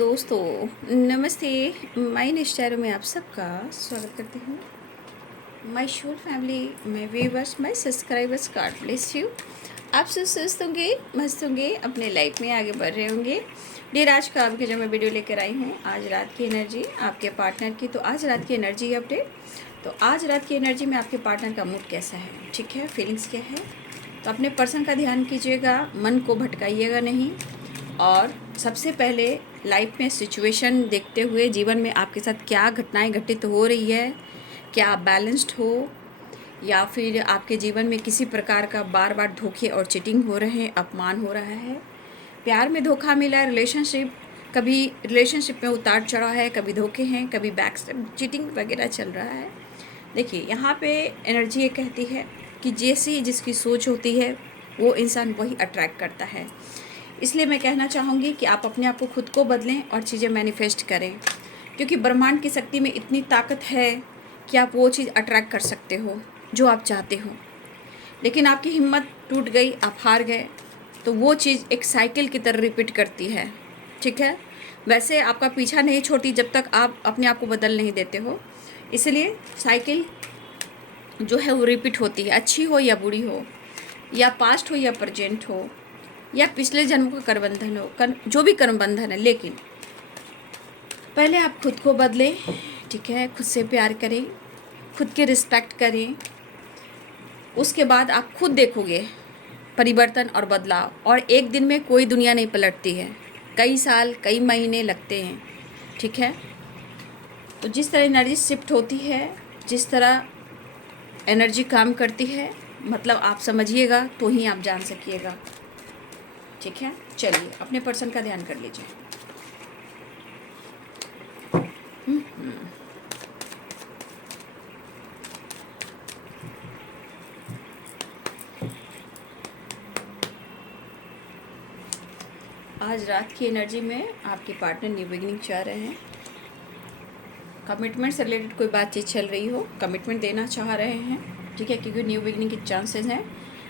दोस्तों, नमस्ते। माय निश्चय में आप सबका स्वागत करती हूँ। My whole family, my viewers, my subscribers, God bless you. आप सब स्वस्थ होंगे, मस्त होंगे, अपने लाइफ में आगे बढ़ रहे होंगे। डेर आज का आपके जो मैं वीडियो लेकर आई हूँ, आज रात की एनर्जी आपके पार्टनर की। तो आज रात की एनर्जी अपडेट। तो आज रात की एनर्जी में आपके पार्टनर का मूड कैसा है, ठीक है, फीलिंग्स क्या है। तो अपने पर्सन का ध्यान कीजिएगा, मन को भटकाइएगा नहीं। और सबसे पहले लाइफ में सिचुएशन देखते हुए जीवन में आपके साथ क्या घटनाएं घटित हो रही है, क्या आप बैलेंस्ड हो या फिर आपके जीवन में किसी प्रकार का बार बार धोखे और चीटिंग हो रहे हैं, अपमान हो रहा है, प्यार में धोखा मिला है, कभी रिलेशनशिप में उतार चढ़ाव है, कभी धोखे हैं, कभी बैक चीटिंग वगैरह चल रहा है। देखिए यहाँ पे एनर्जी ये कहती है कि जैसी जिसकी सोच होती है वो इंसान वही अट्रैक्ट करता है। इसलिए मैं कहना चाहूँगी कि आप अपने आप को खुद को बदलें और चीज़ें मैनिफेस्ट करें, क्योंकि ब्रह्मांड की शक्ति में इतनी ताकत है कि आप वो चीज़ अट्रैक्ट कर सकते हो जो आप चाहते हो। लेकिन आपकी हिम्मत टूट गई, आप हार गए, तो वो चीज़ एक साइकिल की तरह रिपीट करती है, ठीक है। वैसे आपका पीछा नहीं छोड़ती जब तक आप अपने आप को बदल नहीं देते हो। इसलिए साइकिल जो है वो रिपीट होती है, अच्छी हो या बुरी हो, या पास्ट हो या प्रेजेंट हो, या पिछले जन्म का कर्मबंधन हो, जो भी कर्मबंधन है। लेकिन पहले आप खुद को बदलें, ठीक है, खुद से प्यार करें, खुद के रिस्पेक्ट करें। उसके बाद आप खुद देखोगे परिवर्तन और बदलाव। और एक दिन में कोई दुनिया नहीं पलटती है, कई साल कई महीने लगते हैं, ठीक है। तो जिस तरह एनर्जी शिफ्ट होती है, जिस तरह एनर्जी काम करती है, मतलब आप समझिएगा तो ही आप जान सकिएगा, ठीक है। चलिए अपने पर्सन का ध्यान कर लीजिए। आज रात की एनर्जी में आपके पार्टनर न्यू बिगिनिंग चाह रहे हैं। कमिटमेंट से रिलेटेड कोई बातचीत चल रही हो, कमिटमेंट देना चाह रहे हैं, ठीक है, क्योंकि न्यू बिगिनिंग के चांसेस हैं।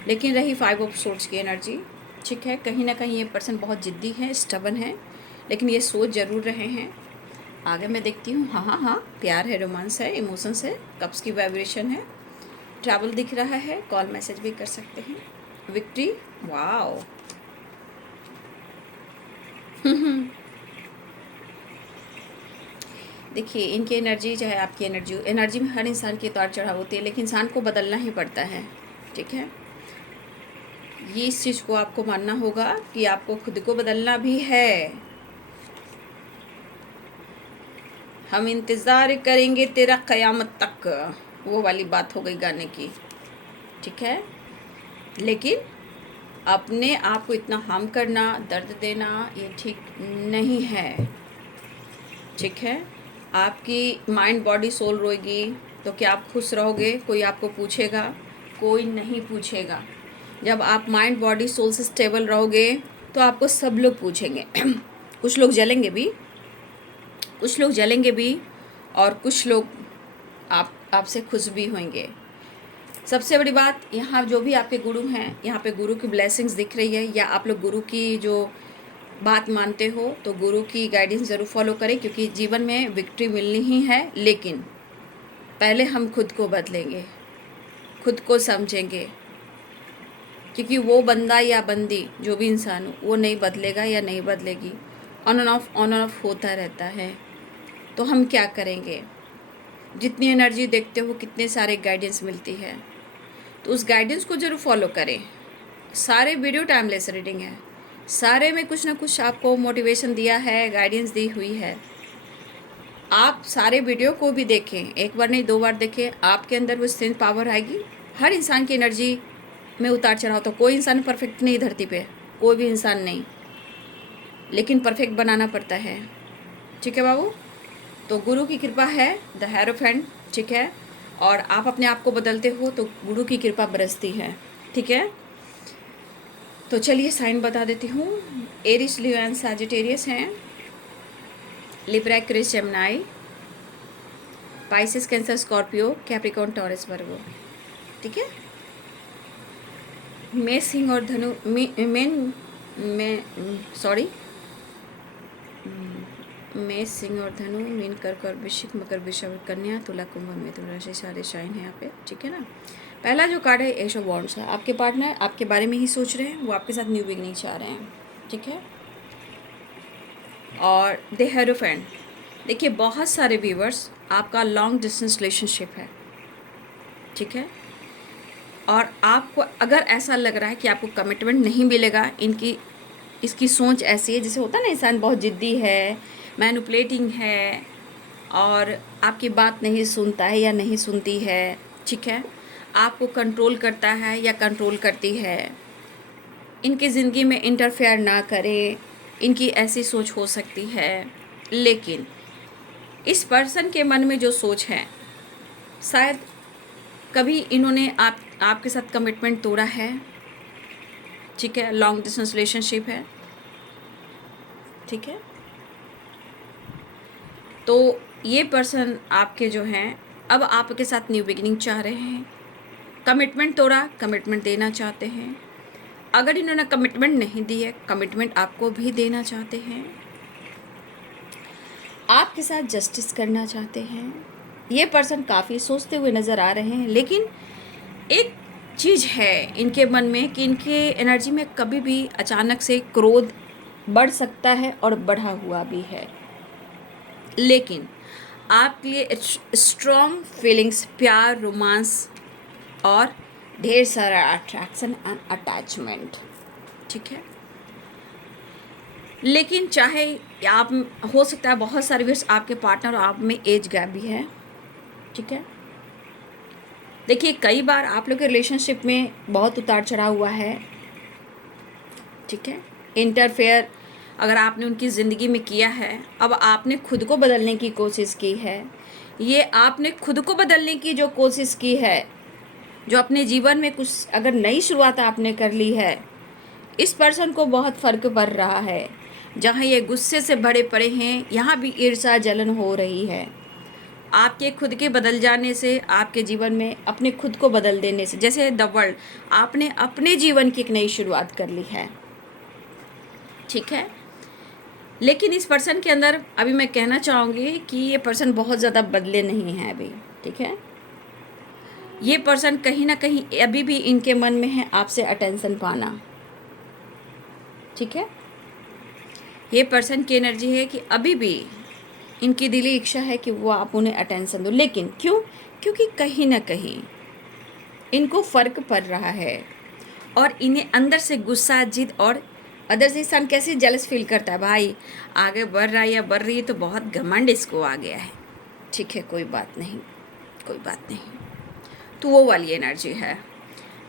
लेकिन रही 5 ऑफ सोर्ड्स की एनर्जी, ठीक है, कहीं ना कहीं ये पर्सन बहुत जिद्दी है, स्टबन है, लेकिन ये सोच ज़रूर रहे हैं। आगे मैं देखती हूँ, हाँ, प्यार है, रोमांस है, इमोशंस है, कप्स की वाइब्रेशन है, ट्रैवल दिख रहा है, कॉल मैसेज भी कर सकते हैं, विक्ट्री, वाओ। देखिए इनकी एनर्जी जो है, आपकी एनर्जी में हर इंसान की उतार चढ़ाव होती है, लेकिन इंसान को बदलना ही पड़ता है, ठीक है। ये इस चीज़ को आपको मानना होगा कि आपको खुद को बदलना भी है। हम इंतज़ार करेंगे तेरा क़यामत तक, वो वाली बात हो गई गाने की, ठीक है। लेकिन अपने आप को इतना हार्म करना, दर्द देना, ये ठीक नहीं है, ठीक है। आपकी माइंड बॉडी सोल रोएगी तो क्या आप खुश रहोगे? कोई आपको पूछेगा? कोई नहीं पूछेगा। जब आप माइंड बॉडी सोल से स्टेबल रहोगे तो आपको सब लोग पूछेंगे। कुछ लोग जलेंगे भी, और कुछ लोग आपसे खुश भी होंगे। सबसे बड़ी बात, यहाँ जो भी आपके गुरु हैं, यहाँ पे गुरु की ब्लेसिंग्स दिख रही है, या आप लोग गुरु की जो बात मानते हो तो गुरु की गाइडेंस ज़रूर फॉलो करें, क्योंकि जीवन में विक्ट्री मिलनी ही है। लेकिन पहले हम खुद को बदलेंगे, खुद को समझेंगे, क्योंकि वो बंदा या बंदी जो भी इंसान हो वो नहीं बदलेगा या नहीं बदलेगी, ऑन एंड ऑफ होता रहता है। तो हम क्या करेंगे? जितनी एनर्जी देखते हो कितने सारे गाइडेंस मिलती है, तो उस गाइडेंस को ज़रूर फॉलो करें। सारे वीडियो टाइमलेस रीडिंग है, सारे में कुछ ना कुछ आपको मोटिवेशन दिया है, गाइडेंस दी हुई है। आप सारे वीडियो को भी देखें, एक बार नहीं 2 बार देखें, आपके अंदर वो स्ट्रेंथ पावर आएगी। हर इंसान की एनर्जी में उतार चढ़ाव, तो कोई इंसान परफेक्ट नहीं धरती पे, कोई भी इंसान नहीं, लेकिन परफेक्ट बनाना पड़ता है, ठीक है बाबू। तो गुरु की कृपा है, द हेरोफेंट, ठीक है, और आप अपने आप को बदलते हो तो गुरु की कृपा बरसती है, ठीक है। तो चलिए साइन बता देती हूँ। एरिस, लियो एंड सैजिटेरियस हैं, Libra, Aquarius, Gemini, Pisces, Cancer, Scorpio, Capricorn, Taurus, Virgo, ठीक है। मेष, सिंह और धनु, मेष, सिंह और धनु, मीन, कर्क और वृश्चिक, मकर, वृषभ, कन्या, तुला, कुंभ, मिथुन राशि सारे शाइन है यहाँ पे, ठीक है ना। पहला जो कार्ड है एश ऑफ वॉन्ड्स है। आपके पार्टनर आपके बारे में ही सोच रहे हैं, वो आपके साथ न्यू बिगनिंग चाह रहे हैं, ठीक है। और द हेरोफेंट, देखिए बहुत सारे व्यूवर्स आपका लॉन्ग डिस्टेंस रिलेशनशिप है, ठीक है। और आपको अगर ऐसा लग रहा है कि आपको कमिटमेंट नहीं मिलेगा, इसकी सोच ऐसी है, जैसे होता है ना इंसान बहुत ज़िद्दी है, मैनिपुलेटिंग है और आपकी बात नहीं सुनता है या नहीं सुनती है, ठीक है। आपको कंट्रोल करता है या कंट्रोल करती है। इनकी ज़िंदगी में इंटरफेयर ना करें, इनकी ऐसी सोच हो सकती है। लेकिन इस पर्सन के मन में जो सोच है, शायद कभी इन्होंने आपके साथ कमिटमेंट तोड़ा है, ठीक है। लॉन्ग डिस्टेंस रिलेशनशिप है, ठीक है। तो ये पर्सन आपके जो हैं अब आपके साथ न्यू बिगिनिंग चाह रहे हैं। कमिटमेंट तोड़ा, कमिटमेंट देना चाहते हैं। अगर इन्होंने कमिटमेंट नहीं दी है, कमिटमेंट आपको भी देना चाहते हैं। आपके साथ जस्टिस करना चाहते हैं। ये पर्सन काफ़ी सोचते हुए नज़र आ रहे हैं, लेकिन एक चीज़ है इनके मन में कि इनके एनर्जी में कभी भी अचानक से क्रोध बढ़ सकता है और बढ़ा हुआ भी है। लेकिन आपके लिए स्ट्रॉन्ग फीलिंग्स, प्यार, रोमांस और ढेर सारा अट्रैक्शन एंड अटैचमेंट, ठीक है। लेकिन चाहे आप, हो सकता है बहुत सारे व्यक्ति आपके पार्टनर और आप में एज गैप भी है, ठीक है। देखिए कई बार आप लोग के रिलेशनशिप में बहुत उतार चढ़ाव हुआ है, ठीक है। इंटरफेयर अगर आपने उनकी ज़िंदगी में किया है, अब आपने खुद को बदलने की कोशिश की है। ये आपने खुद को बदलने की जो कोशिश की है, जो अपने जीवन में कुछ अगर नई शुरुआत आपने कर ली है, इस पर्सन को बहुत फ़र्क पड़ रहा है। जहाँ ये गुस्से से भरे पड़े हैं, यहाँ भी ईर्ष्या जलन हो रही है। आपके खुद के बदल जाने से, आपके जीवन में अपने खुद को बदल देने से, जैसे द वर्ल्ड, आपने अपने जीवन की एक नई शुरुआत कर ली है, ठीक है। लेकिन इस पर्सन के अंदर अभी मैं कहना चाहूँगी कि ये पर्सन बहुत ज़्यादा बदले नहीं हैं अभी, ठीक है। ये पर्सन कहीं ना कहीं अभी भी इनके मन में है आपसे अटेंशन पाना, ठीक है। ये पर्सन की एनर्जी है कि अभी भी इनकी दिली इच्छा है कि वो आप उन्हें अटेंशन दो। लेकिन क्यों? क्योंकि कहीं ना कहीं इनको फ़र्क पड़ रहा है और इन्हें अंदर से गुस्सा, जिद और अदर से इंसान कैसे जेलस फील करता है, भाई आगे बढ़ रहा है या बढ़ रही है तो बहुत घमंड इसको आ गया है, ठीक है, कोई बात नहीं, कोई बात नहीं। तो वो वाली एनर्जी है।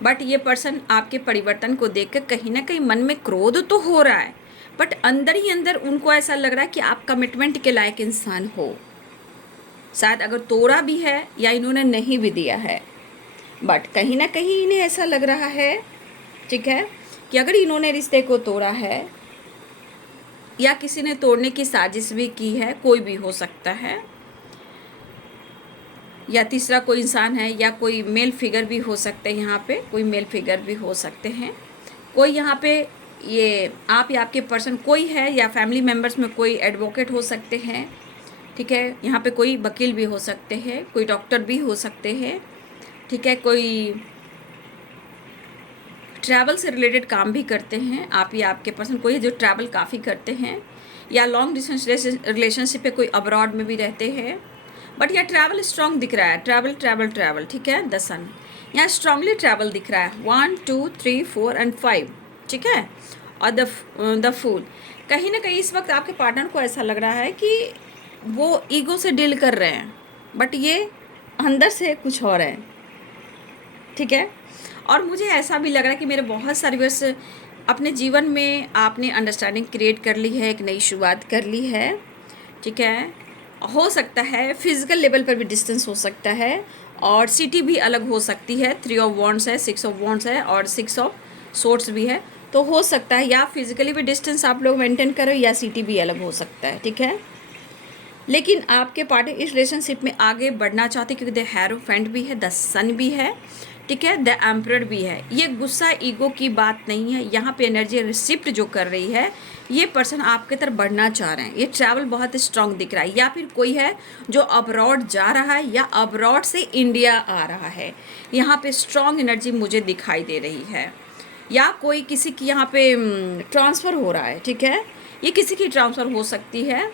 बट ये पर्सन आपके परिवर्तन को देखकर कहीं ना कहीं मन में क्रोध तो हो रहा है, बट अंदर ही अंदर उनको ऐसा लग रहा है कि आप कमिटमेंट के लायक इंसान हो। शायद अगर तोड़ा भी है या इन्होंने नहीं भी दिया है, बट कहीं ना कहीं इन्हें ऐसा लग रहा है, ठीक है, कि अगर इन्होंने रिश्ते को तोड़ा है या किसी ने तोड़ने की साजिश भी की है, कोई भी हो सकता है, या तीसरा कोई इंसान है या कोई मेल फिगर भी हो सकते हैं, यहाँ पे कोई मेल फिगर भी हो सकते हैं, कोई यहाँ पे ये आप या आपके पर्सन कोई है, या फैमिली मेम्बर्स में कोई एडवोकेट हो सकते हैं, ठीक है। यहाँ पे कोई वकील भी हो सकते हैं, कोई डॉक्टर भी हो सकते हैं, ठीक है। कोई ट्रैवल से रिलेटेड काम भी करते हैं आप या आपके पर्सन, कोई है जो ट्रैवल काफ़ी करते हैं, या लॉन्ग डिस्टेंस रिलेशनशिप पे कोई अब्रॉड में भी रहते हैं। बट यह ट्रैवल स्ट्रॉन्ग दिख रहा है, ट्रैवल ट्रैवल ट्रैवल, ठीक है। द सन यहाँ स्ट्रांगली ट्रैवल दिख रहा है, 1 2 3 4 एंड 5, ठीक है। और द फूल, कहीं ना कहीं इस वक्त आपके पार्टनर को ऐसा लग रहा है कि वो ईगो से डील कर रहे हैं, बट ये अंदर से कुछ और है, ठीक है। और मुझे ऐसा भी लग रहा है कि मेरे बहुत सारे व्यर्स अपने जीवन में आपने अंडरस्टैंडिंग क्रिएट कर ली है, एक नई शुरुआत कर ली है, ठीक है। हो सकता है फिजिकल लेवल पर भी डिस्टेंस हो सकता है और सिटी भी अलग हो सकती है। 3 ऑफ वॉन्ड्स है, 6 ऑफ वॉन्ड्स है और 6 ऑफ सोर्ट्स भी है, तो हो सकता है या फिजिकली भी डिस्टेंस आप लोग मेंटेन करो या सिटी भी अलग हो सकता है, ठीक है। लेकिन आपके पार्टनर इस रिलेशनशिप में आगे बढ़ना चाहते क्योंकि द हेरोफेंट भी है, द सन भी है, ठीक है, द एम्परर भी है। ये गुस्सा ईगो की बात नहीं है, यहाँ पे एनर्जी शिफ्ट जो कर रही है, ये पर्सन आपके तरफ बढ़ना चाह रहे हैं। ये ट्रैवल बहुत स्ट्रांग दिख रहा है, या फिर कोई है जो अब्रॉड जा रहा है या अब्रॉड से इंडिया आ रहा है। यहाँ पे स्ट्रांग एनर्जी मुझे दिखाई दे रही है, या कोई किसी की यहाँ पे ट्रांसफ़र हो रहा है। ठीक है, ये किसी की ट्रांसफ़र हो सकती है,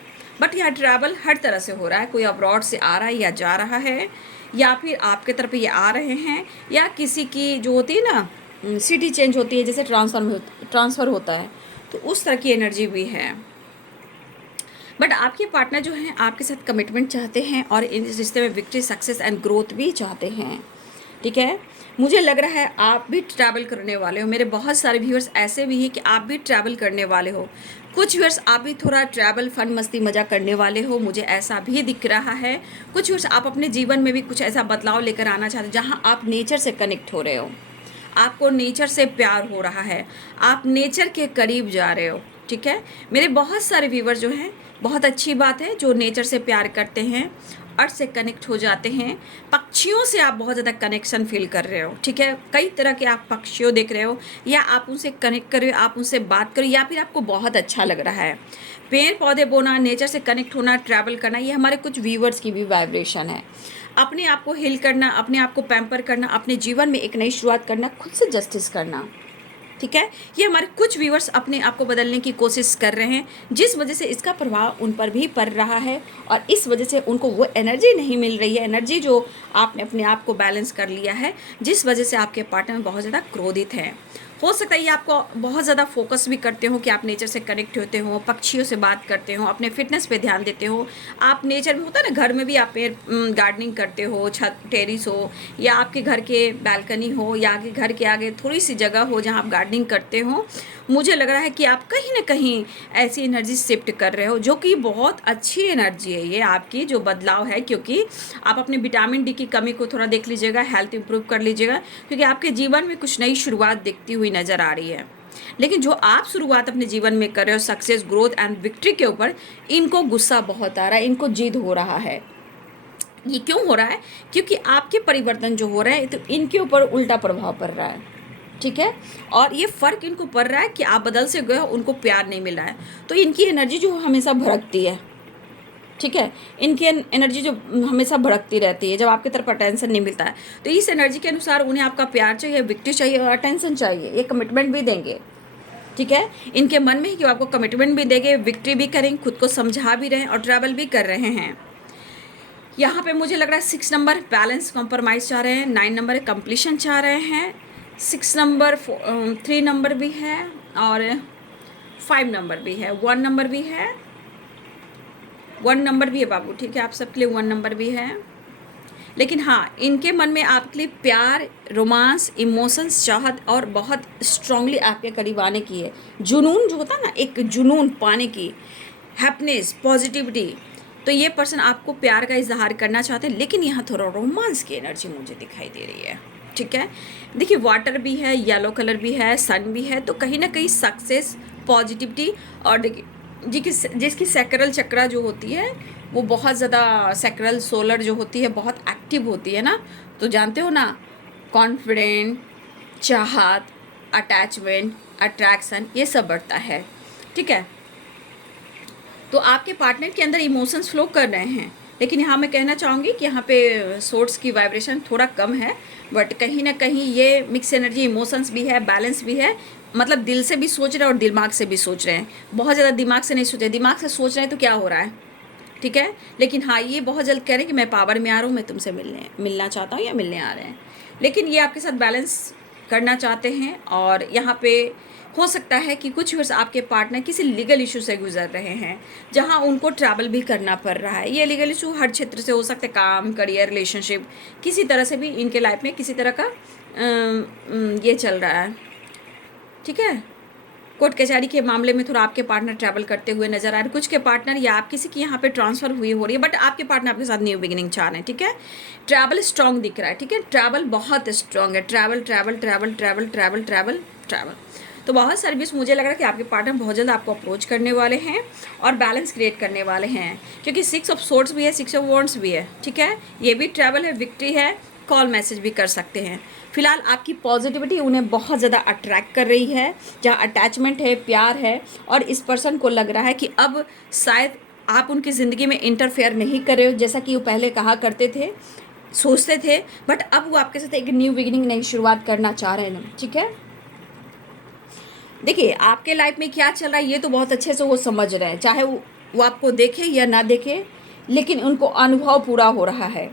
बट यहाँ ट्रैवल हर तरह से हो रहा है। कोई अब्रॉड से आ रहा है या जा रहा है, या फिर आपके तरफ ये आ रहे हैं, या किसी की जो होती है ना सिटी चेंज होती है, जैसे ट्रांसफ़र होता है, तो उस तरह की एनर्जी भी है। बट आपके पार्टनर जो हैं आपके साथ कमिटमेंट चाहते हैं और इस रिश्ते में विक्ट्री, सक्सेस एंड ग्रोथ भी चाहते हैं। ठीक है, मुझे लग रहा है आप भी ट्रैवल करने वाले हो। मेरे बहुत सारे व्यूअर्स ऐसे भी हैं कि आप भी ट्रैवल करने वाले हो। कुछ व्यूअर्स आप भी थोड़ा ट्रैवल फन मस्ती मज़ा करने वाले हो, मुझे ऐसा भी दिख रहा है। कुछ व्यूअर्स आप अपने जीवन में भी कुछ ऐसा बदलाव लेकर आना चाहते हो जहाँ आप नेचर से कनेक्ट हो रहे हो, आपको नेचर से प्यार हो रहा है, आप नेचर के करीब जा रहे हो। ठीक है, मेरे बहुत सारे व्यूअर जो हैं, बहुत अच्छी बात है, जो नेचर से प्यार करते हैं, अर्थ से कनेक्ट हो जाते हैं। पक्षियों से आप बहुत ज़्यादा कनेक्शन फील कर रहे हो। ठीक है, कई तरह के आप पक्षियों देख रहे हो, या आप उनसे कनेक्ट कर रहे हो, आप उनसे बात करो, या फिर आपको बहुत अच्छा लग रहा है। पेड़ पौधे बोना, नेचर से कनेक्ट होना, ट्रैवल करना, ये हमारे कुछ व्यूअर्स की भी वाइब्रेशन है। अपने आप को हील करना, अपने आप को पैम्पर करना, अपने जीवन में एक नई शुरुआत करना, खुद से जस्टिस करना। ठीक है, ये हमारे कुछ व्यूअर्स अपने आप को बदलने की कोशिश कर रहे हैं, जिस वजह से इसका प्रभाव उन पर भी पड़ रहा है, और इस वजह से उनको वो एनर्जी नहीं मिल रही है, एनर्जी जो आपने अपने आप को बैलेंस कर लिया है, जिस वजह से आपके पार्टनर बहुत ज़्यादा क्रोधित हैं। हो सकता है ये आपको बहुत ज़्यादा फोकस भी करते हो कि आप नेचर से कनेक्ट होते हो, पक्षियों से बात करते हो, अपने फिटनेस पे ध्यान देते हो। आप नेचर में होता है ना, घर में भी आप गार्डनिंग करते हो, छत टेरिस हो, या आपके घर के बालकनी हो, या आपके घर के आगे थोड़ी सी जगह हो जहाँ आप गार्डनिंग करते हो। मुझे लग रहा है कि आप कहीं ना कहीं ऐसी एनर्जी शिफ्ट कर रहे हो, जो कि बहुत अच्छी एनर्जी है ये आपकी, जो बदलाव है। क्योंकि आप अपने विटामिन डी की कमी को थोड़ा देख लीजिएगा, हेल्थ इंप्रूव कर लीजिएगा, क्योंकि आपके जीवन में कुछ नई शुरुआत दिखती हुई नज़र आ रही है। लेकिन जो आप शुरुआत अपने जीवन में कर रहे हो, सक्सेस, ग्रोथ एंड विक्ट्री के ऊपर, इनको गुस्सा बहुत आ रहा है, इनको जिद हो रहा है। ये क्यों हो रहा है? क्योंकि आपके परिवर्तन जो हो रहे हैं, तो इनके ऊपर उल्टा प्रभाव पड़ रहा है। ठीक है, और ये फ़र्क इनको पड़ रहा है कि आप बदल से गए हो, उनको प्यार नहीं मिल रहा है, तो इनकी एनर्जी जो हमेशा भड़कती है। ठीक है, इनकी एनर्जी जो हमेशा भड़कती रहती है, जब आपकी तरफ अटेंशन नहीं मिलता है, तो इस एनर्जी के अनुसार उन्हें आपका प्यार चाहिए, विक्ट्री चाहिए और अटेंशन चाहिए। ये कमिटमेंट भी देंगे। ठीक है, इनके मन में ही कि आपको कमिटमेंट भी देंगे, विक्ट्री भी करेंगे, खुद को समझा भी रहे हैं और ट्रैवल भी कर रहे हैं। यहाँ पे मुझे लग रहा है 6 नंबर बैलेंस कॉम्प्रोमाइज़ चाह रहे हैं, 9 नंबर कंप्लीशन चाह रहे हैं, 6 नंबर 3 नंबर भी है, और 5 नंबर भी है, 1 नंबर भी है, 1 नंबर भी है बाबू। ठीक है, आप सबके लिए 1 नंबर भी है। लेकिन हाँ, इनके मन में आपके लिए प्यार, रोमांस, इमोशंस, चाहत और बहुत स्ट्रांगली आपके करीब आने की है। जुनून जो होता है ना, एक जुनून पाने की, हैप्पीनेस, पॉजिटिविटी, तो ये पर्सन आपको प्यार का इजहार करना चाहते हैं। लेकिन यहाँ थोड़ा रोमांस की एनर्जी मुझे दिखाई दे रही है। ठीक है, देखिए वाटर भी है, येलो कलर भी है, सन भी है, तो कहीं ना कहीं सक्सेस, पॉजिटिविटी, और देखिए जिसकी सैक्रल चक्रा जो होती है वो बहुत ज़्यादा, सैक्रल सोलर जो होती है बहुत एक्टिव होती है ना, तो जानते हो ना, कॉन्फिडेंट, चाहत, अटैचमेंट, अट्रैक्शन, ये सब बढ़ता है। ठीक है, तो आपके पार्टनर के अंदर इमोशंस फ्लो कर रहे हैं। लेकिन यहाँ मैं कहना चाहूँगी कि यहाँ पे सोर्स की वाइब्रेशन थोड़ा कम है, बट कहीं ना कहीं ये मिक्स एनर्जी, इमोशंस भी है, बैलेंस भी है। मतलब दिल से भी सोच रहे हैं और दिमाग से भी सोच रहे हैं। बहुत ज़्यादा दिमाग से नहीं सोच रहे, दिमाग से सोच रहे हैं तो क्या हो रहा है। ठीक है, लेकिन हाँ, ये बहुत जल्द कह रहे हैं कि मैं पावर में आ रहा हूँ, मैं तुमसे मिलना चाहता हूँ, या मिलने आ रहे हैं। लेकिन ये आपके साथ बैलेंस करना चाहते हैं, और यहाँ पे हो सकता है कि कुछ वर्ष आपके पार्टनर किसी लीगल इशू से गुजर रहे हैं, जहां उनको ट्रैवल भी करना पड़ रहा है। ये लीगल इशू हर क्षेत्र से हो सकते हैं, काम, करियर, रिलेशनशिप, किसी तरह से भी इनके लाइफ में किसी तरह का ये चल रहा है। ठीक है, कोर्ट कचहरी के मामले में थोड़ा आपके पार्टनर ट्रैवल करते हुए नजर आ रहे हैं। कुछ के पार्टनर या आप किसी की यहाँ पे ट्रांसफर हुई हो रही है, बट आपके पार्टनर आपके साथ न्यू बिगिनिंग चाह रहे हैं। ठीक है, ट्रैवल स्ट्रांग दिख रहा है। ठीक है, ट्रैवल बहुत स्ट्रांग है, travel travel travel travel travel travel travel. तो बहुत सारे बीच मुझे लग रहा है कि आपके पार्टनर बहुत जल्द आपको अप्रोच करने वाले हैं और बैलेंस क्रिएट करने वाले हैं, क्योंकि 6 ऑफ सोर्ड्स भी है, 6 ऑफ वॉन्ड्स भी है। ठीक है, ये भी ट्रैवल है, विक्ट्री है, कॉल मैसेज भी कर सकते हैं। फिलहाल आपकी पॉजिटिविटी उन्हें बहुत ज़्यादा अट्रैक्ट कर रही है, जहाँ अटैचमेंट है, प्यार है, और इस पर्सन को लग रहा है कि अब शायद आप उनकी ज़िंदगी में इंटरफेयर नहीं कर रहे हो, जैसा कि वो पहले कहा करते थे, सोचते थे, बट अब वो आपके साथ एक न्यू बिगिनिंग, नई शुरुआत करना चाह रहे हैं। ठीक है, देखिए आपके लाइफ में क्या चल रहा है ये तो बहुत अच्छे से वो समझ रहे हैं, चाहे वो आपको देखे या ना देखे, लेकिन उनको अनुभव पूरा हो रहा है।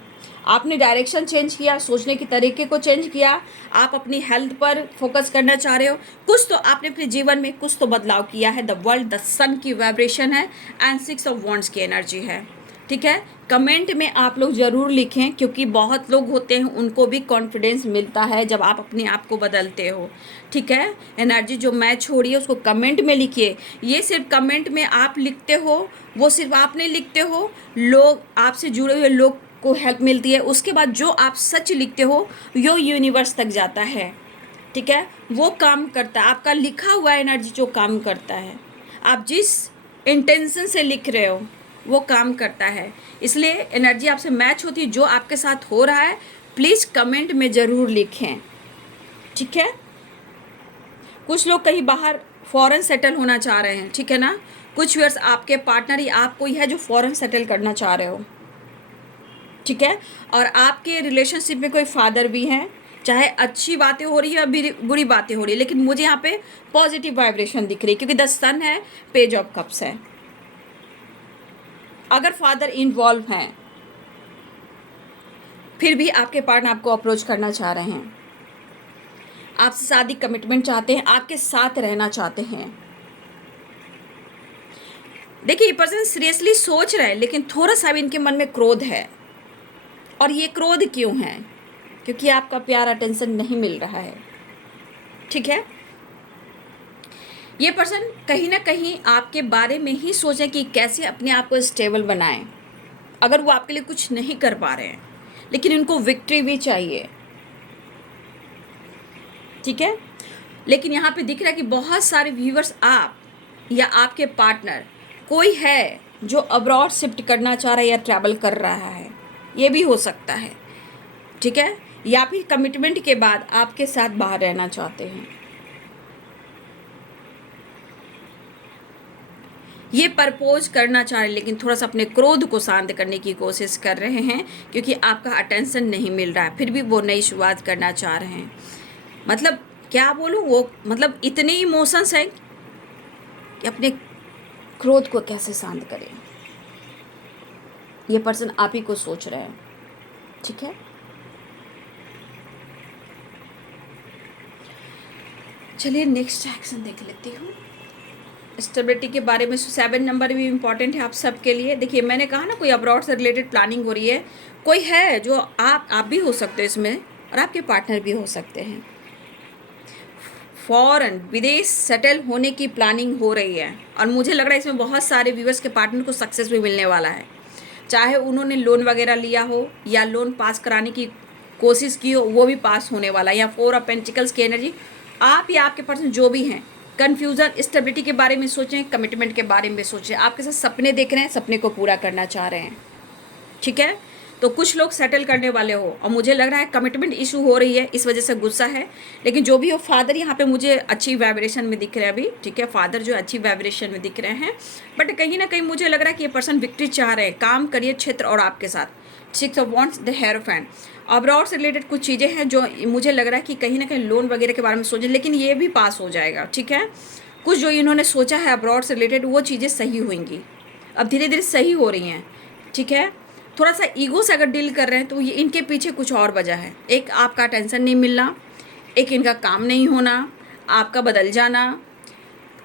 आपने डायरेक्शन चेंज किया, सोचने के तरीके को चेंज किया, आप अपनी हेल्थ पर फोकस करना चाह रहे हो, कुछ तो आपने अपने जीवन में कुछ तो बदलाव किया है। द वर्ल्ड, द सन की वाइब्रेशन है एंड 6 ऑफ वॉन्ड्स की एनर्जी है। ठीक है, कमेंट में आप लोग ज़रूर लिखें, क्योंकि बहुत लोग होते हैं उनको भी कॉन्फिडेंस मिलता है जब आप अपने आप को बदलते हो। ठीक है, एनर्जी जो मैच हो रही है उसको कमेंट में लिखिए। ये सिर्फ कमेंट में आप लिखते हो, वो सिर्फ आप नहीं लिखते हो, लोग आपसे जुड़े हुए लोग को हेल्प मिलती है। उसके बाद जो आप सच लिखते हो वो यूनिवर्स तक जाता है। ठीक है, वो काम करता है, आपका लिखा हुआ एनर्जी जो काम करता है, आप जिस इंटेंशन से लिख रहे हो वो काम करता है। इसलिए एनर्जी आपसे मैच होती है, जो आपके साथ हो रहा है प्लीज़ कमेंट में ज़रूर लिखें। ठीक है, कुछ लोग कहीं बाहर फॉरेन सेटल होना चाह रहे हैं, ठीक है ना, कुछ व्यूअर्स आपके पार्टनर ही आप कोई है जो फॉरेन सेटल करना चाह रहे हो। ठीक है, और आपके रिलेशनशिप में कोई फादर भी हैं, चाहे अच्छी बातें हो रही है या बुरी बातें हो रही है, लेकिन मुझे यहाँ पे पॉजिटिव वाइब्रेशन दिख रही है, क्योंकि द सन है, पेज ऑफ कप्स है। अगर फादर इन्वॉल्व हैं फिर भी आपके पार्टनर आपको अप्रोच करना चाह रहे हैं, आपसे शादी कमिटमेंट चाहते हैं, आपके साथ रहना चाहते हैं। देखिए ये पर्सन सीरियसली सोच रहे हैं, लेकिन थोड़ा सा भी इनके मन में क्रोध है। और ये क्रोध क्यों है? क्योंकि आपका प्यार अटेंशन नहीं मिल रहा है। ठीक है, ये पर्सन कहीं ना कहीं आपके बारे में ही सोचें कि कैसे अपने आप को स्टेबल बनाएं। अगर वो आपके लिए कुछ नहीं कर पा रहे हैं, लेकिन उनको विक्ट्री भी चाहिए। ठीक है, लेकिन यहाँ पे दिख रहा है कि बहुत सारे व्यूअर्स, आप या आपके पार्टनर कोई है जो अब्रॉड शिफ्ट करना चाह रहा है या ट्रैवल कर रहा है, ये भी हो सकता है। ठीक है, या फिर कमिटमेंट के बाद आपके साथ बाहर रहना चाहते हैं। ये प्रपोज करना चाह रहे हैं, लेकिन थोड़ा सा अपने क्रोध को शांत करने की कोशिश कर रहे हैं, क्योंकि आपका अटेंशन नहीं मिल रहा है। फिर भी वो नई शुरुआत करना चाह रहे हैं। मतलब क्या बोलूँ, वो मतलब इतने इमोशंस हैं कि अपने क्रोध को कैसे शांत करें, ये पर्सन आप ही को सोच रहे हैं। ठीक है, चलिए नेक्स्ट एक्शन देख लेती हूँ। स्टेबिलिटी के बारे में 7 नंबर भी इम्पॉर्टेंट है आप सबके लिए। देखिए मैंने कहा ना, कोई अब्रॉड से रिलेटेड प्लानिंग हो रही है, कोई है जो आप भी हो सकते हो इसमें, और आपके पार्टनर भी हो सकते हैं। फॉरेन, विदेश सेटल होने की प्लानिंग हो रही है, और मुझे लग रहा है इसमें बहुत सारे व्यूअर्स के पार्टनर को सक्सेस भी मिलने वाला है। चाहे उन्होंने लोन वगैरह लिया हो या लोन पास कराने की कोशिश की हो, वो भी पास होने वाला है। या 4 ऑफ पेंटिकल्स की एनर्जी, आप या आपके पर्सन जो भी हैं, कन्फ्यूज़न, स्टेबिलिटी के बारे में सोचें, कमिटमेंट के बारे में सोचें। आपके साथ सपने देख रहे हैं, सपने को पूरा करना चाह रहे हैं। ठीक है, तो कुछ लोग सेटल करने वाले हो, और मुझे लग रहा है कमिटमेंट इशू हो रही है, इस वजह से गुस्सा है। लेकिन जो भी हो, फादर यहाँ पे मुझे अच्छी वाइब्रेशन में दिख रहे हैं अभी। ठीक है, फादर जो अच्छी वाइब्रेशन में दिख रहे हैं, बट कहीं ना कहीं मुझे लग रहा है कि ये पर्सन विक्ट्री चाह रहे हैं, काम करिए क्षेत्र और आपके साथ। 6 of wands, the hierophant. Abroad से रिलेटेड कुछ चीज़ें हैं जो मुझे लग रहा है कि कहीं ना कहीं लोन वगैरह के बारे में सोचें, लेकिन ये भी पास हो जाएगा। ठीक है, कुछ जो इन्होंने सोचा है अब्रॉड से रिलेटेड, वो चीज़ें सही होंगी, अब धीरे धीरे सही हो रही हैं। ठीक है, थोड़ा सा ईगो से अगर डील कर रहे हैं तो ये इनके पीछे कुछ और वजह है। एक आपका टेंशन नहीं मिलना, एक इनका काम नहीं होना, आपका बदल जाना,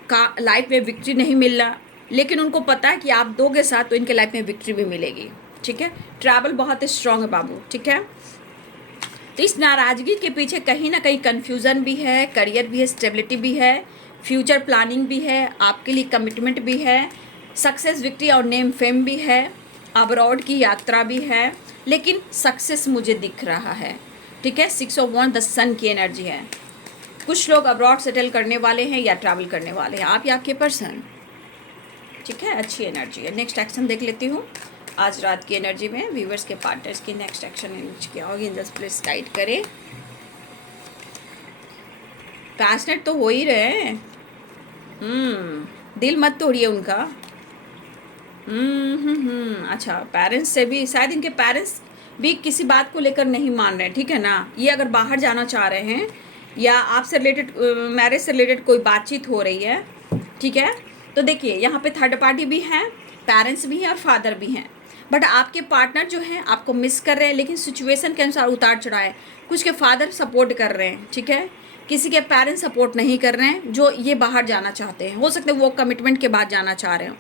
का लाइफ में विक्ट्री नहीं मिलना, लेकिन उनको पता है कि आप दोगे साथ तो इनके लाइफ में विक्ट्री भी मिलेगी। ठीक है, ट्रैवल बहुत स्ट्रांग है बाबू। ठीक है, तो इस नाराज़गी के पीछे कहीं ना कहीं कन्फ्यूज़न भी है, करियर भी है, स्टेबिलिटी भी है, फ्यूचर प्लानिंग भी है, आपके लिए कमिटमेंट भी है, सक्सेस, विक्ट्री और नेम फेम भी है, अब्रॉड की यात्रा भी है, लेकिन सक्सेस मुझे दिख रहा है। ठीक है, 6 ऑफ वॉन्ड्स, द सन की एनर्जी है। कुछ लोग अब्रॉड सेटल करने वाले हैं या ट्रैवल करने वाले हैं, आप या आपके पर्सन। ठीक है, अच्छी एनर्जी है। नेक्स्ट एक्शन देख लेती हूँ। आज रात की एनर्जी में व्यूवर्स के पार्टनर्स की नेक्स्ट एक्शन क्या होगी, एंजल्स प्लीज गाइड करें। पैशनेट तो हो ही रहे हैं, दिल मत तोड़िए उनका। अच्छा, पेरेंट्स से भी शायद इनके पेरेंट्स भी किसी बात को लेकर नहीं मान रहे हैं, ठीक है ना। ये अगर बाहर जाना चाह रहे हैं या आपसे रिलेटेड मैरिज से रिलेटेड कोई बातचीत हो रही है, ठीक है, तो देखिए यहाँ पे थर्ड पार्टी भी हैं, पेरेंट्स भी हैं और फादर भी हैं। बट आपके पार्टनर जो हैं आपको मिस कर रहे हैं, लेकिन सिचुएशन के अनुसार उतार चढ़ाव है। कुछ के फादर सपोर्ट कर रहे हैं, ठीक है, किसी के पेरेंट्स सपोर्ट नहीं कर रहे हैं जो ये बाहर जाना चाहते हैं। हो सकता है वो कमिटमेंट के बाद जाना चाह रहे हो,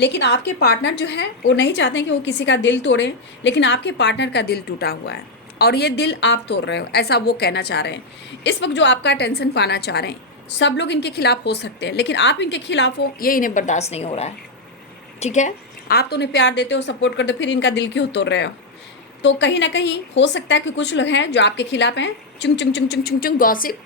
लेकिन आपके पार्टनर जो है वो नहीं चाहते हैं कि वो किसी का दिल तोड़े, लेकिन आपके पार्टनर का दिल टूटा हुआ है और ये दिल आप तोड़ रहे हो, ऐसा वो कहना चाह रहे हैं। इस वक्त जो आपका अटेंशन पाना चाह रहे हैं, सब लोग इनके खिलाफ हो सकते हैं, लेकिन आप इनके खिलाफ हो ये इन्हें बर्दाश्त नहीं हो रहा है, ठीक है। आप तो उन्हें प्यार देते हो, सपोर्ट करते हो, फिर इनका दिल क्यों तोड़ रहे हो। तो कहीं ना कहीं हो सकता है कि कुछ लोग हैं जो आपके खिलाफ हैं, चुंग चुंग चुंग चुंग चुंग चुंग गॉसिप,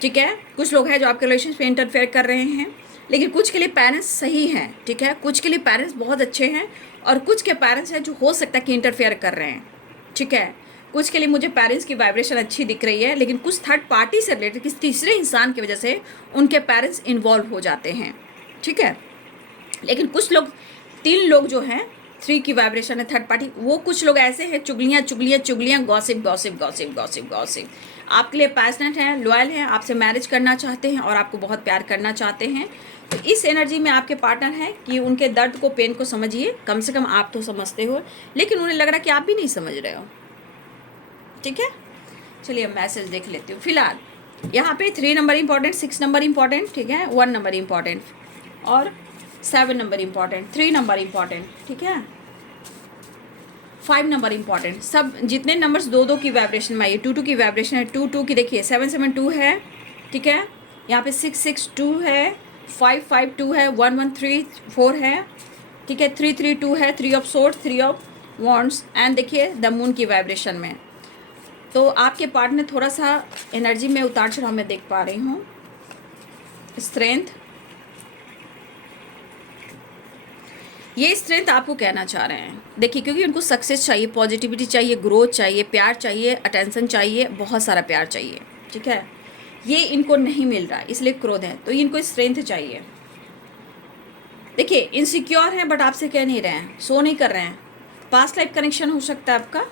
ठीक है। कुछ लोग हैं जो आपके रिलेशन में इंटरफेयर कर रहे हैं, लेकिन कुछ के लिए पेरेंट्स सही हैं, ठीक है, कुछ के लिए पेरेंट्स बहुत अच्छे हैं और कुछ के पेरेंट्स हैं जो हो सकता है कि इंटरफेयर कर रहे हैं, ठीक है। कुछ के लिए मुझे पेरेंट्स की वाइब्रेशन अच्छी दिख रही है, लेकिन कुछ थर्ड पार्टी से रिलेटेड किसी तीसरे इंसान की वजह से उनके पेरेंट्स इन्वॉल्व हो जाते हैं, ठीक है। लेकिन कुछ लोग, 3 लोग जो हैं 3 की वाइब्रेशन है थर्ड पार्टी, वो कुछ लोग ऐसे हैं चुगलियाँ चुगलियाँ चुगलियाँ, gossip gossip gossip gossip gossip, आपके लिए पैशनेट हैं, लॉयल हैं, आपसे मैरिज करना चाहते हैं और आपको बहुत प्यार करना चाहते हैं। तो इस एनर्जी में आपके पार्टनर हैं कि उनके दर्द को, पेन को समझिए, कम से कम आप तो समझते हो, लेकिन उन्हें लग रहा है कि आप भी नहीं समझ रहे हो, ठीक है। चलिए अब मैसेज देख लेती हूँ। फिलहाल यहाँ पे 3 नंबर इंपॉर्टेंट, 6 नंबर इंपॉर्टेंट, ठीक है, 1 नंबर इंपॉर्टेंट और 7 नंबर इंपॉर्टेंट, 3 नंबर इंपॉर्टेंट, ठीक है, 5 नंबर इंपॉर्टेंट। सब जितने नंबर्स 2-2 की वाइब्रेशन में आइए, 2-2 की वाइब्रेशन है, 2-2 की देखिए, 7-7-2 है, ठीक है, यहाँ पे 6-6-2 है, 5-5-2 है, 1-1-3-4 है, ठीक है, 3-3-2 है, 3 of swords, 3 of wands and देखिए द मून की वाइब्रेशन में। तो आपके पार्टनर थोड़ा सा एनर्जी में उतार चढ़ाव में देख पा रही हूँ। स्ट्रेंथ, ये स्ट्रेंथ आपको कहना चाह रहे हैं, देखिए, क्योंकि उनको सक्सेस चाहिए, पॉजिटिविटी चाहिए, ग्रोथ चाहिए, प्यार चाहिए, अटेंशन चाहिए, बहुत सारा प्यार चाहिए, ठीक है। ये इनको नहीं मिल रहा, इसलिए क्रोध है, तो इनको स्ट्रेंथ चाहिए। देखिए इनसिक्योर हैं बट आपसे कह नहीं रहे हैं, सो नहीं कर रहे हैं, पास्ट लाइफ कनेक्शन हो सकता है आपका।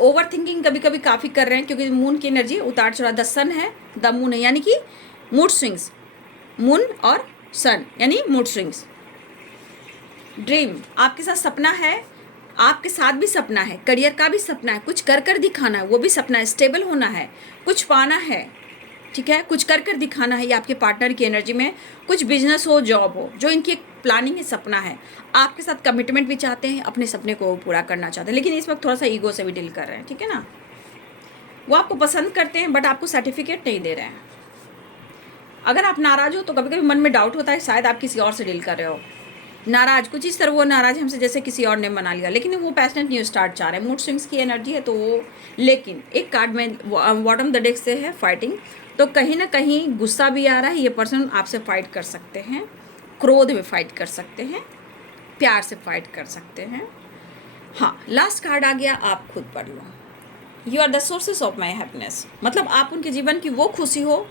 ओवर थिंकिंग कभी कभी काफ़ी कर रहे हैं, क्योंकि मून की एनर्जी उतार चढ़ाव, द सन है, द मून है, यानी कि मूड स्विंग्स, मून और सन यानी मूड स्विंग्स। ड्रीम, आपके साथ सपना है, आपके साथ भी सपना है, करियर का भी सपना है, कुछ कर कर दिखाना है, वो भी सपना है, स्टेबल होना है, कुछ पाना है, ठीक है, कुछ कर कर दिखाना है। ये आपके पार्टनर की एनर्जी में कुछ बिजनेस हो, जॉब हो, जो इनकी प्लानिंग है, सपना है, आपके साथ कमिटमेंट भी चाहते हैं, अपने सपने को पूरा करना चाहते हैं, लेकिन इस वक्त थोड़ा सा ईगो से भी डील कर रहे हैं, ठीक है ना। वो आपको पसंद करते हैं बट आपको सर्टिफिकेट नहीं दे रहे हैं। अगर आप नाराज हो तो कभी कभी मन में डाउट होता है, शायद आप किसी और से डील कर रहे हो। नाराज, कुछ इस तरह वो नाराज हमसे जैसे किसी और ने बना लिया, लेकिन वो पैशनेट न्यू स्टार्ट चाह रहे हैं, मूड स्विंग्स की एनर्जी है तो वो। लेकिन एक कार्ड में बॉटम द डेक से है फाइटिंग, तो कहीं ना कहीं गुस्सा भी आ रहा है, ये पर्सन आपसे फाइट कर सकते हैं, क्रोध में फाइट कर सकते हैं, प्यार से फाइट कर सकते हैं। हाँ, लास्ट कार्ड आ गया, आप खुद पढ़ लो। You are the sources of my happiness, मतलब आप उनके जीवन की वो खुशी हो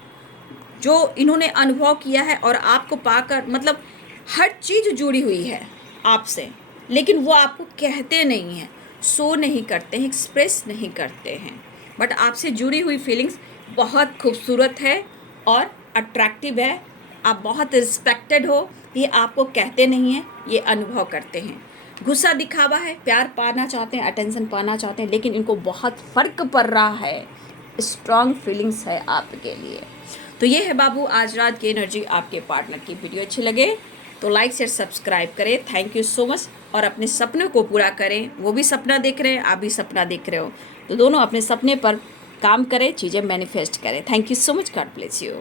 जो इन्होंने अनुभव किया है और आपको पाकर, मतलब हर चीज़ जुड़ी हुई है आपसे, लेकिन वो आपको कहते नहीं हैं, शो नहीं करते हैं, एक्सप्रेस नहीं करते हैं, बट आपसे जुड़ी हुई फीलिंग्स बहुत खूबसूरत है और अट्रैक्टिव है, आप बहुत रिस्पेक्टेड हो, ये आपको कहते नहीं हैं, ये अनुभव करते हैं। गुस्सा दिखावा है, प्यार पाना चाहते हैं, अटेंशन पाना चाहते हैं, लेकिन इनको बहुत फ़र्क पड़ रहा है, स्ट्रॉन्ग फीलिंग्स है आपके लिए। तो ये है बाबू आज रात की एनर्जी आपके पार्टनर की। वीडियो अच्छी लगे तो लाइक शेयर सब्सक्राइब करें, थैंक यू सो मच। और अपने सपने को पूरा करें, वो भी सपना देख रहे हैं, आप भी सपना देख रहे हो, तो दोनों अपने सपने पर काम करें, चीज़ें मैनिफेस्ट करें। Thank you so much, God bless you.